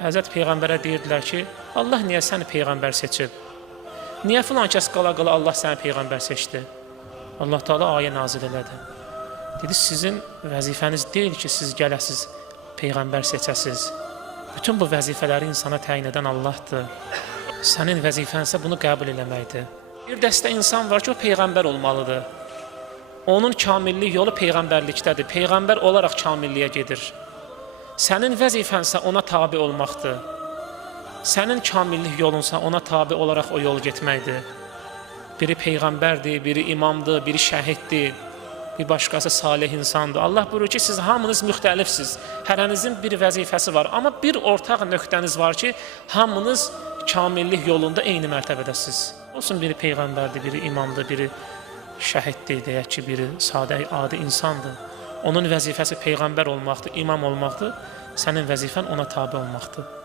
Həzrət Peyğəmbərə deyirdilər ki, Allah niyə səni Peyğəmbər seçib? Niyə filan kəs qala-qala Allah səni Peyğəmbər seçdi? Allah Teala ayə nazil elədi. Dedi, sizin vəzifəniz deyil ki, siz gələsiz, Peyğəmbər seçəsiz. Bütün bu vəzifələri insana təyin edən Allahdır. Sənin vəzifənsə bunu qəbul eləməkdir. Bir dəstə insan var ki, o Peyğəmbər olmalıdır. Onun kamillik yolu Peyğəmbərlikdədir. Peyğəmbər olaraq kamilliyə gedir. Sənin vəzifənsə ona tabi olmaqdır. Sənin kamillik yolunsa ona tabi olaraq o yolu getməkdir. Biri Peyğəmbərdir, biri imamdır, biri şəhiddir, bir başqası salih insandır. Allah buyurur ki, siz hamınız müxtəlifsiz. Hərənizin bir vəzifəsi var. Amma bir ortaq nöqtəniz var ki, hamınız kamillik yolunda eyni mərtəbədəsiz. Olsun biri Peyğəmbərdir, biri imamdır, biri şəhiddir, deyək ki, biri sadə, adi insandır. Onun vəzifəsi Peyğəmbər olmaqdır, imam olmaqdır. Sənin vəzifən ona tabi olmaqdır.